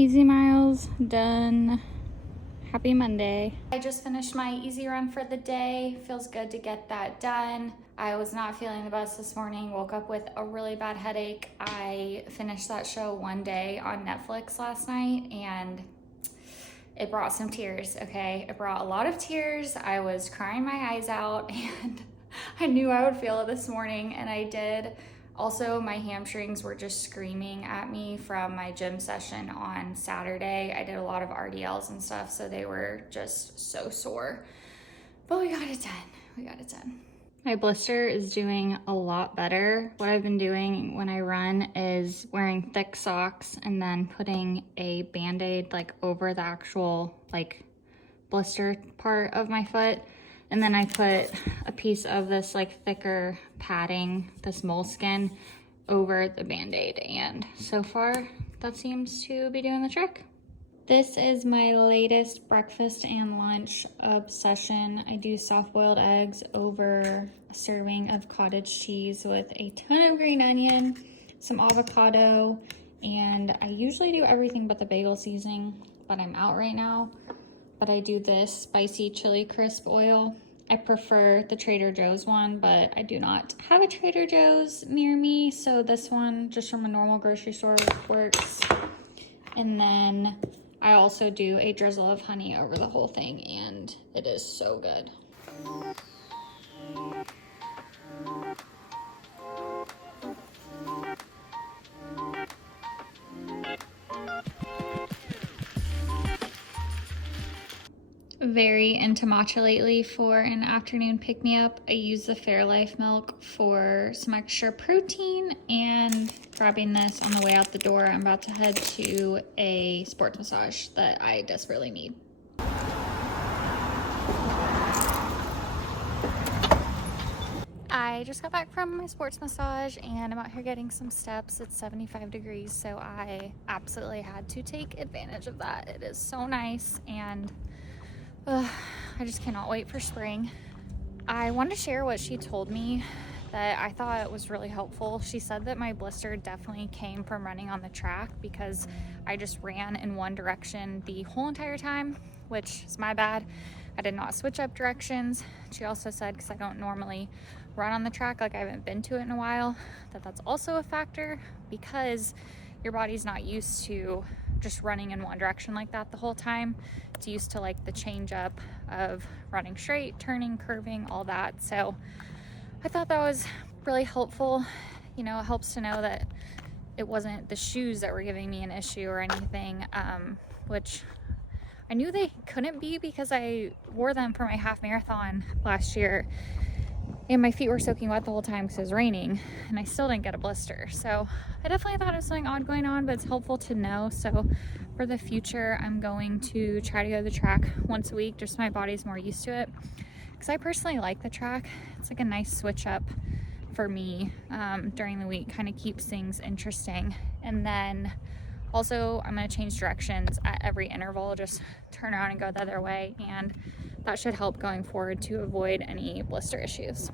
Easy miles done. Happy Monday. I just finished my easy run for the day. Feels good to get that done. I was not feeling the best this morning. Woke up with a really bad headache. I finished that show one day on Netflix last night and it brought some tears, okay? It brought a lot of tears. I was crying my eyes out and I knew I would feel it this morning and I did. Also, my hamstrings were just screaming at me from my gym session on Saturday. I did a lot of RDLs and stuff, so they were just so sore. But we got it done. My blister is doing a lot better. What I've been doing when I run is wearing thick socks and then putting a Band-Aid like over the actual like blister part of my foot. And then I put a piece of this like thicker padding, this moleskin, over the Band-Aid. And so far, that seems to be doing the trick. This is my latest breakfast and lunch obsession. I do soft-boiled eggs over a serving of cottage cheese with a ton of green onion, some avocado, and I usually do everything but the bagel seasoning, but I'm out right now. But I do this spicy chili crisp oil. I prefer the Trader Joe's one, but I do not have a Trader Joe's near me, so this one just from a normal grocery store works. And then I also do a drizzle of honey over the whole thing, and it is so good. Very into matcha lately for an afternoon pick-me-up. I use the Fairlife milk for some extra protein and grabbing this on the way out the door. I'm about to head to a sports massage that I desperately need. I just got back from my sports massage and I'm out here getting some steps. It's 75 degrees, so I absolutely had to take advantage of that. It is so nice and I just cannot wait for spring. I want to share what she told me that I thought was really helpful. She said that my blister definitely came from running on the track because I just ran in one direction the whole entire time, which is my bad. I did not switch up directions. She also said, because I don't normally run on the track, like I haven't been to it in a while, that's also a factor because your body's not used to just running in one direction like that the whole time. It's used to like the change up of running straight, turning, curving, all that. So I thought that was really helpful. You know, it helps to know that it wasn't the shoes that were giving me an issue or anything, which I knew they couldn't be because I wore them for my half marathon last year and my feet were soaking wet the whole time because it was raining and I still didn't get a blister. So I definitely thought it was something odd going on, but it's helpful to know. So for the future, I'm going to try to go to the track once a week, just so my body's more used to it. Because I personally like the track. It's like a nice switch up for me during the week, kind of keeps things interesting. And then also I'm going to change directions at every interval, just turn around and go the other way. And that should help going forward to avoid any blister issues.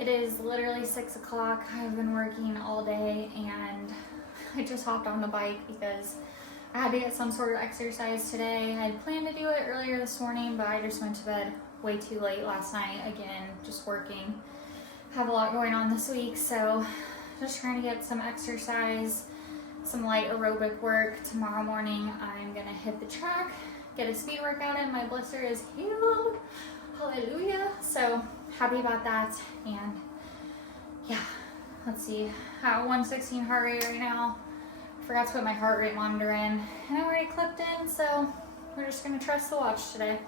It is literally 6 o'clock. I've been working all day and I just hopped on the bike because I had to get some sort of exercise today. I had planned to do it earlier this morning, but I just went to bed way too late last night. Again, just working. Have a lot going on this week, so just trying to get some exercise, some light aerobic work. Tomorrow morning, I'm gonna hit the track, get a speed workout in. My blister is healed. Hallelujah. So happy about that. And yeah, let's see. At 116 heart rate right now. Forgot to put my heart rate monitor in and I already clipped in, so we're just gonna trust the watch today.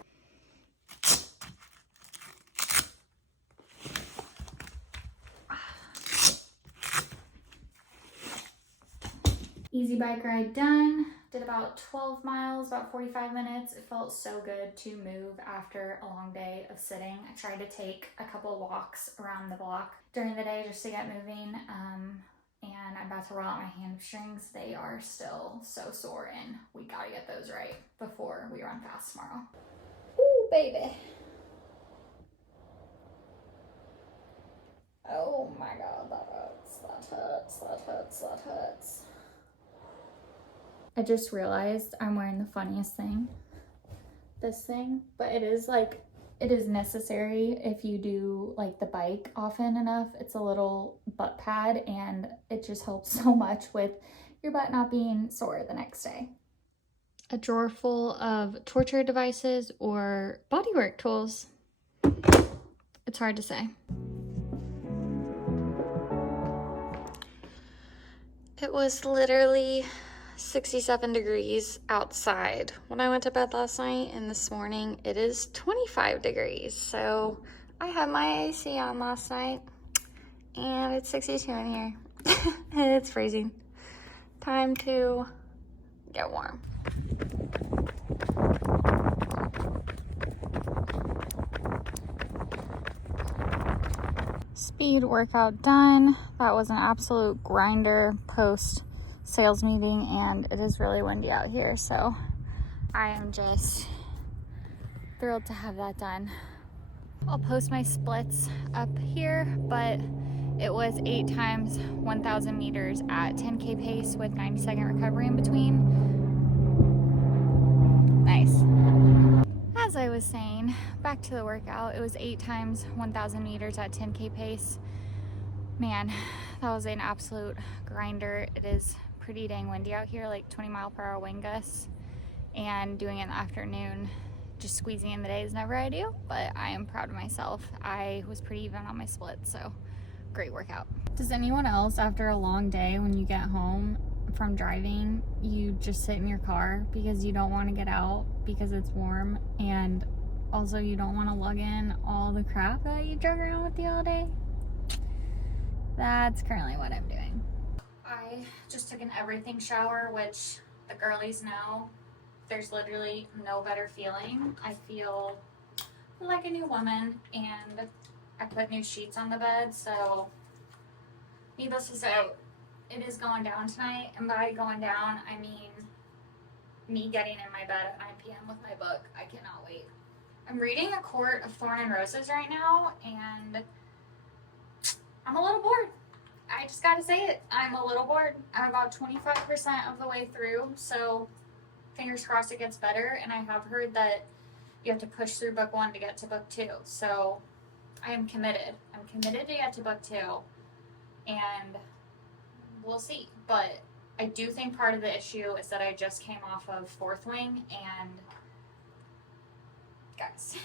Easy bike ride done. Did about 12 miles, about 45 minutes. It felt so good to move after a long day of sitting. I tried to take a couple of walks around the block during the day just to get moving. And I'm about to roll out my hamstrings. They are still so sore and we gotta get those right before we run fast tomorrow. Ooh, baby. Oh my God, that hurts, that hurts, that hurts, that hurts. I just realized I'm wearing the funniest thing. This thing, but it is like, it is necessary if you do like the bike often enough. It's a little butt pad and it just helps so much with your butt not being sore the next day. A drawer full of torture devices or bodywork tools. It's hard to say. It was literally 67 degrees outside when I went to bed last night, and this morning it is 25 degrees. So I had my AC on last night and it's 62 in here. It's freezing. Time to get warm. Speed workout done. That was an absolute grinder post sales meeting, and it is really windy out here, so I am just thrilled to have that done. I'll post my splits up here, but it was 8 times 1,000 meters at 10K pace with 90-second recovery in between. Nice. As I was saying, back to the workout, it was 8 times 1,000 meters at 10K pace. Man, that was an absolute grinder. It is pretty dang windy out here, like 20-mile-per-hour wind gusts, and doing it in the afternoon, just squeezing in the day is never ideal, but I am proud of myself. I was pretty even on my split, so great workout. Does anyone else, after a long day, when you get home from driving, you just sit in your car because you don't want to get out because it's warm, and also you don't want to lug in all the crap that you drug around with you all day? That's currently what I'm doing. I just took an everything shower, which the girlies know. There's literally no better feeling. I feel like a new woman, and I put new sheets on the bed, so needless to say, it is going down tonight, and by going down, I mean me getting in my bed at 9 p.m. with my book. I cannot wait. I'm reading A Court of Thorn and Roses right now, and I'm a little bored. I just gotta say it. I'm a little bored. I'm about 25% of the way through, so fingers crossed it gets better. And I have heard that you have to push through book 1 to get to book 2. So I am committed. I'm committed to get to book 2, and we'll see. But I do think part of the issue is that I just came off of Fourth Wing, and guys,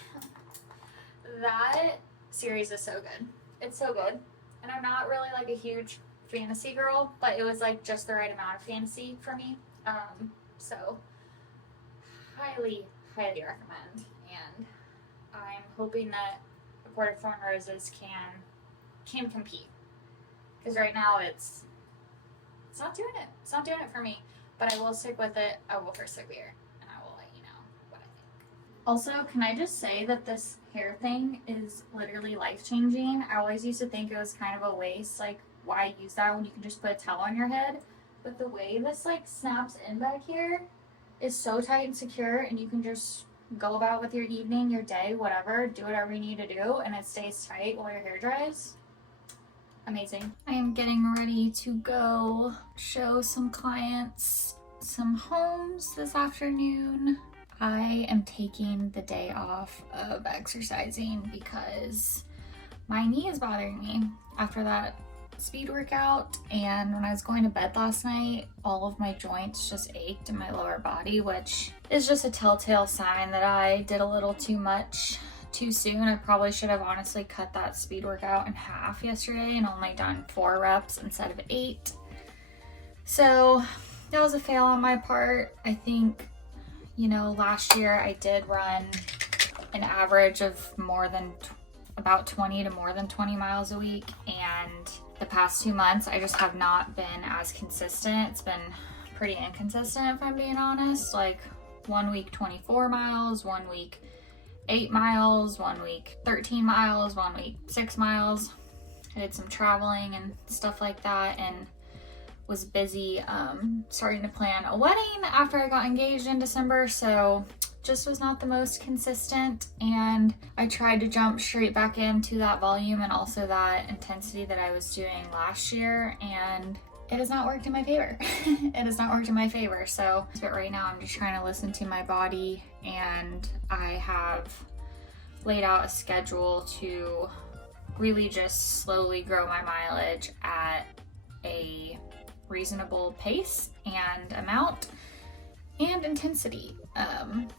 that series is so good. It's so good. And I'm not really like a huge fantasy girl, but it was like just the right amount of fantasy for me. So highly, highly recommend. And I'm hoping that A Court of Thorn and Roses can compete. Because right now it's not doing it. It's not doing it for me. But I will stick with it. I will persevere. And I will let you know what I think. Also, can I just say that this hair thing is literally life-changing. I always used to think it was kind of a waste, like why use that when you can just put a towel on your head? But the way this like snaps in back here is so tight and secure, and you can just go about with your evening, your day, whatever, do whatever you need to do, and it stays tight while your hair dries. Amazing. I am getting ready to go show some clients some homes this afternoon. I am taking the day off of exercising because my knee is bothering me after that speed workout, and when I was going to bed last night, all of my joints just ached in my lower body, which is just a telltale sign that I did a little too much too soon. I probably should have honestly cut that speed workout in half yesterday and only done 4 reps instead of 8. So that was a fail on my part. I think, you know, last year I did run an average of about 20 to more than 20 miles a week, and the past 2 months I just have not been as consistent. It's been pretty inconsistent, if I'm being honest. Like 1 week 24 miles, 1 week 8 miles, 1 week 13 miles, 1 week 6 miles. I did some traveling and stuff like that, and was busy starting to plan a wedding after I got engaged in December, so just was not the most consistent, and I tried to jump straight back into that volume and also that intensity that I was doing last year, and it has not worked in my favor. It has not worked in my favor. So, but right now I'm just trying to listen to my body, and I have laid out a schedule to really just slowly grow my mileage at a reasonable pace and amount and intensity,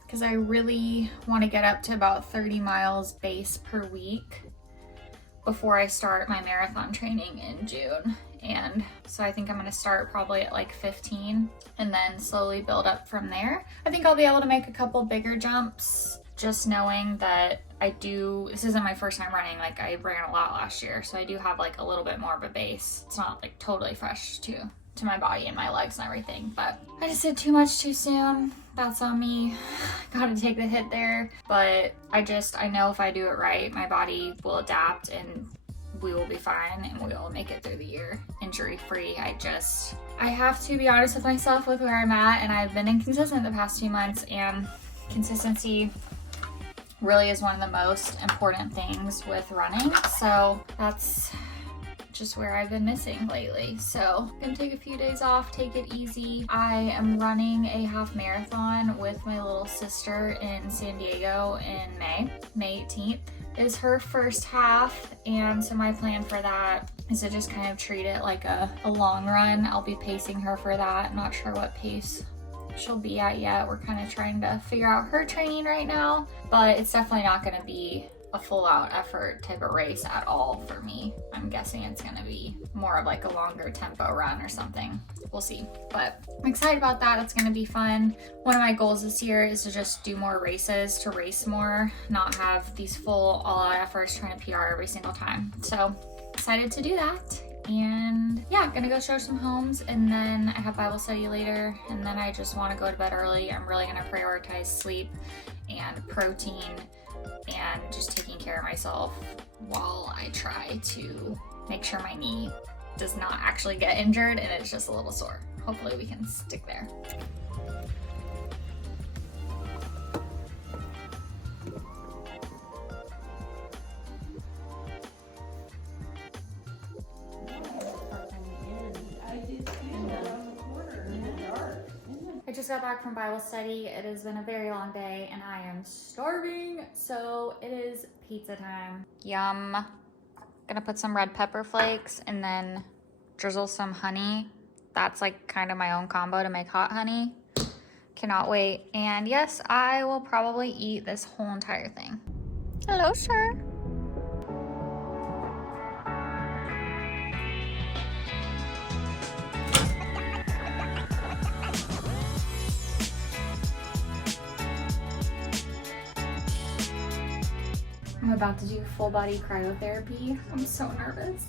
because I really want to get up to about 30 miles base per week before I start my marathon training in June. And so I think I'm going to start probably at like 15 and then slowly build up from there. I think I'll be able to make a couple bigger jumps, just knowing that this isn't my first time running. Like, I ran a lot last year, so I do have like a little bit more of a base. It's not like totally fresh to my body and my legs and everything, but I just did too much too soon. That's on me. Gotta take the hit there. But I know if I do it right, my body will adapt and we will be fine and we will make it through the year injury free. I have to be honest with myself with where I'm at, and I've been inconsistent the past 2 months, and consistency really is one of the most important things with running. So that's just where I've been missing lately. So I'm gonna take a few days off, take it easy. I am running a half marathon with my little sister in San Diego in May 18th is her first half, and so my plan for that is to just kind of treat it like a long run. I'll be pacing her for that. Not sure what pace she'll be at yet. We're kind of trying to figure out her training right now, but it's definitely not going to be a full out effort type of race at all for me. I'm guessing it's going to be more of like a longer tempo run or something. We'll see, but I'm excited about that. It's going to be fun. One of my goals this year is to just do more races, to race more, not have these full all out efforts trying to PR every single time. So excited to do that. And yeah, gonna go show some homes, and then I have Bible study later, and then I just want to go to bed early. I'm really gonna prioritize sleep and protein and just taking care of myself while I try to make sure my knee does not actually get injured and it's just a little sore. Hopefully we can stick there. I just got back from Bible study. It has been a very long day and I am starving, so it is pizza time. Yum. Gonna put some red pepper flakes and then drizzle some honey. That's like kind of my own combo to make hot honey. Cannot wait. And yes, I will probably eat this whole entire thing. Hello, sir. I'm about to do full body cryotherapy. I'm so nervous.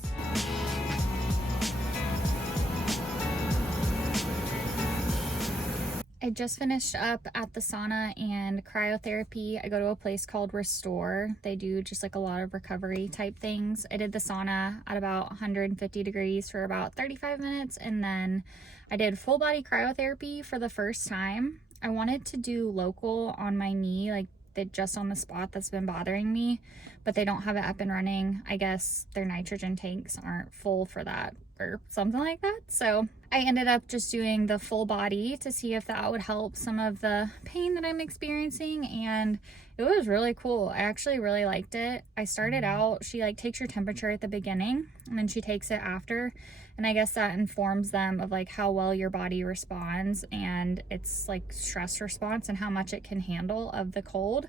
I just finished up at the sauna and cryotherapy. I go to a place called Restore. They do just like a lot of recovery type things. I did the sauna at about 150 degrees for about 35 minutes, and then I did full body cryotherapy for the first time. I wanted to do local on my knee, like just on the spot that's been bothering me, but they don't have it up and running. I guess their nitrogen tanks aren't full for that or something like that. So I ended up just doing the full body to see if that would help some of the pain that I'm experiencing, and it was really cool. I actually really liked it. I started out, she like takes your temperature at the beginning and then she takes it after, and I guess that informs them of like how well your body responds and its like stress response and how much it can handle of the cold.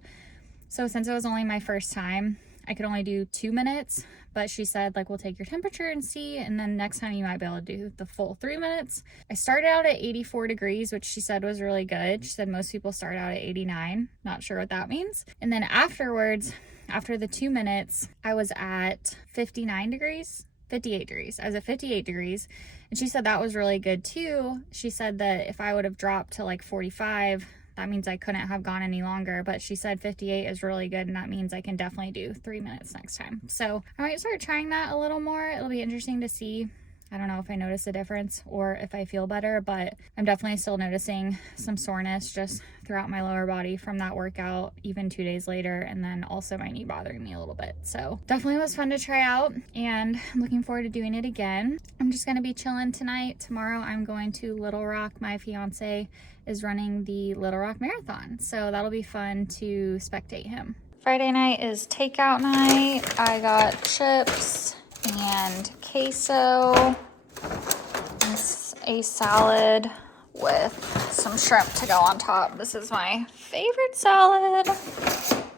So since it was only my first time, I could only do 2 minutes, but she said like, we'll take your temperature and see, and then next time you might be able to do the full 3 minutes. I started out at 84 degrees, which she said was really good. She said most people start out at 89. Not sure what that means. And then afterwards, after the 2 minutes, I was at 58 degrees. I was at 58 degrees. And she said that was really good too. She said that if I would have dropped to like 45, that means I couldn't have gone any longer, but she said 58 is really good, and that means I can definitely do 3 minutes next time. So I might start trying that a little more. It'll be interesting to see I don't know if I notice a difference or if I feel better, but I'm definitely still noticing some soreness just throughout my lower body from that workout, even 2 days later, and then also my knee bothering me a little bit. So definitely was fun to try out, and I'm looking forward to doing it again. I'm just gonna be chilling tonight. Tomorrow I'm going to Little Rock. My fiance is running the Little Rock Marathon, so that'll be fun to spectate him. Friday night is takeout night. I got chips and queso. This is a salad with some shrimp to go on top. This is my favorite salad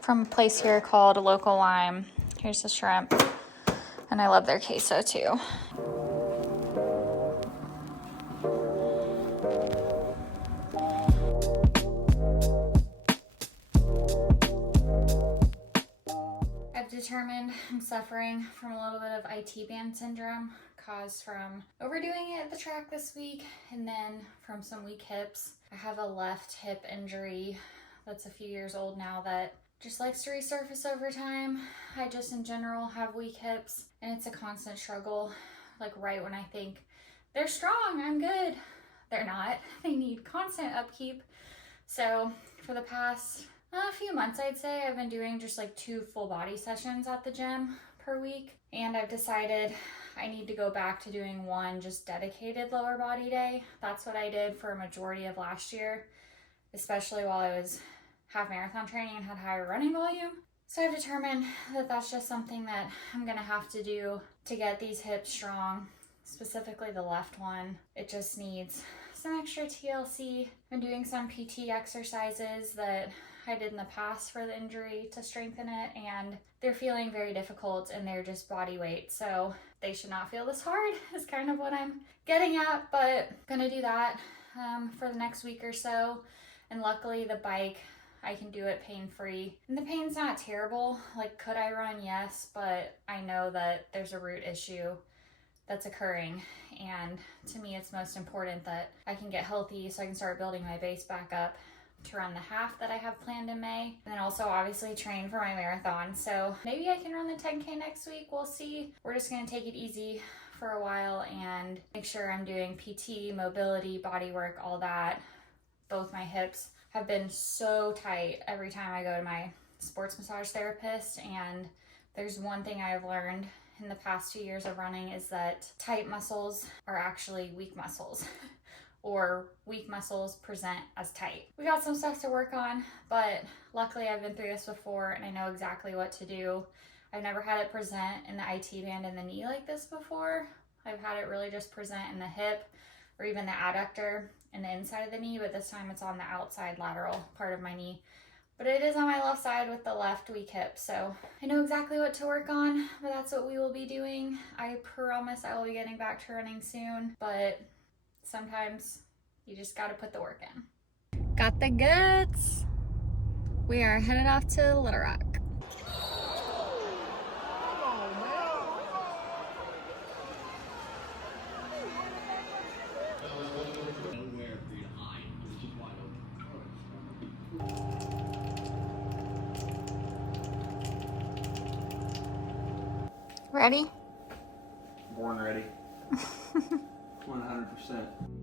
from a place here called Local Lime. Here's the shrimp, and I love their queso too. Determined I'm suffering from a little bit of IT band syndrome caused from overdoing it at the track this week and then from some weak hips. I have a left hip injury that's a few years old now that just likes to resurface over time. I just in general have weak hips, and it's a constant struggle. Like right when I think they're strong, I'm good, they're not. They need constant upkeep. So for the past a few months, I'd say, I've been doing just like 2 full body sessions at the gym per week. And I've decided I need to go back to doing 1 just dedicated lower body day. That's what I did for a majority of last year, especially while I was half marathon training and had higher running volume. So I've determined that that's just something that I'm gonna have to do to get these hips strong, specifically the left one. It just needs some extra TLC. I'm doing some PT exercises that I did in the past for the injury to strengthen it, and they're feeling very difficult, and they're just body weight, so they should not feel this hard is kind of what I'm getting at. But gonna do that for the next week or so, and luckily the bike, I can do it pain-free, and the pain's not terrible. Like, could I run? Yes, but I know that there's a root issue that's occurring, and to me it's most important that I can get healthy so I can start building my base back up to run the half that I have planned in May, and then also obviously train for my marathon. So maybe I can run the 10K next week, we'll see. We're just gonna take it easy for a while and make sure I'm doing PT, mobility, body work, all that. Both my hips have been so tight every time I go to my sports massage therapist, and there's one thing I've learned in the past 2 years of running is that tight muscles are actually weak muscles. Or weak muscles present as tight. We got some stuff to work on, but luckily I've been through this before and I know exactly what to do. I've never had it present in the IT band in the knee like this before. I've had it really just present in the hip or even the adductor in the inside of the knee, but this time it's on the outside lateral part of my knee. But it is on my left side with the left weak hip, so I know exactly what to work on, but that's what we will be doing. I promise I will be getting back to running soon, but sometimes you just gotta put the work in. Got the goods. We are headed off to Little Rock. Ready? Born ready. 100%.